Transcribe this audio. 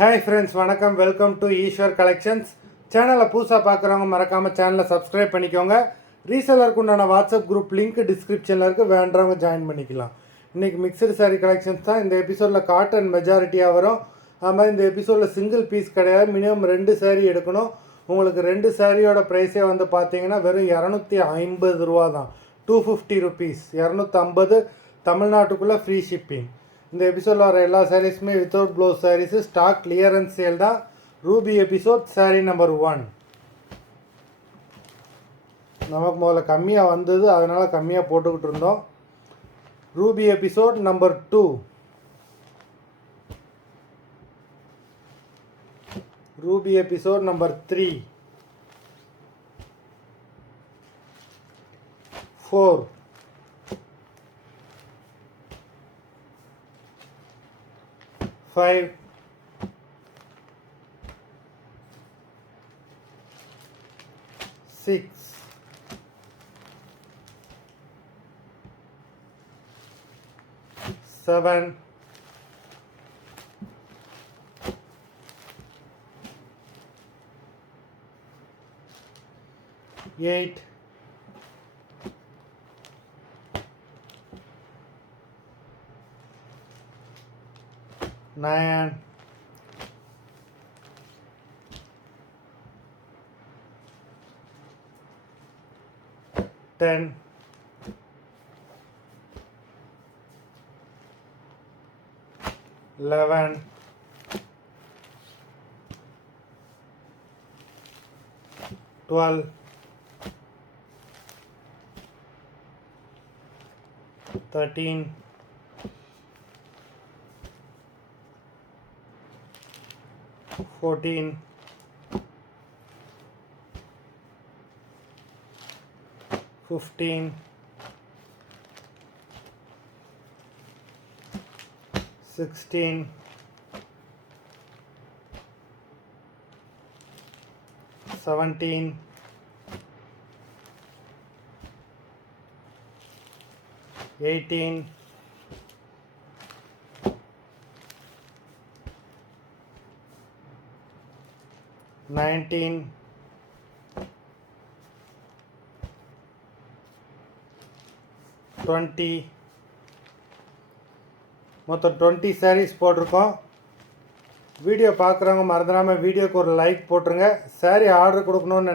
Hi friends, வணக்கம். Welcome to Eswar collections. சேனலை புதுசாக பார்க்குறவங்க மறக்காமல் சேனலை சப்ஸ்கிரைப் பண்ணிக்கோங்க. ரீசெலருக்கு உண்டான வாட்ஸ்அப் குரூப் லிங்க் டிஸ்கிரிப்ஷனில் இருக்குது, வேண்டவங்க ஜாயின் பண்ணிக்கலாம். இன்றைக்கி மிக்சடு சாரீ கலெக்ஷன்ஸ் தான். இந்த எபிசோடில் காட்டன் மெஜாரிட்டியாக வரும். அது மாதிரி இந்த எபிசோடில் சிங்கிள் பீஸ் கிடையாது, மினிமம் 2 சாரீ எடுக்கணும். உங்களுக்கு 2 சாரியோட ப்ரைஸே வந்து பார்த்தீங்கன்னா வெறும் 250 ரூபா தான். 250 ருபீஸ். 250 தமிழ்நாட்டுக்குள்ளே ஃப்ரீ ஷிப்பிங். இந்த எபிசோடில் வர எல்லா சாரீஸுமே without blouse saris. Stock clearance sale தான். Ruby episode sari number 1. நமக்கு முதல்ல கம்மியாக வந்தது, அதனால் கம்மியாக போட்டுக்கிட்டு இருந்தோம். Ruby episode number 2. Ruby episode number 3, 4, 5, 6, 7, 8, 9, 10, 11, 12, 13, 14, 15, 16, 17, 18, 19, 20. மொத்தம் 20 சாரீஸ் போட்டிருக்கோம். வீடியோ பார்க்குறவங்க மறந்துடாமல் வீடியோக்கு ஒரு லைக் போட்டுருங்க. சாரீ ஆர்டர் கொடுக்கணும்னு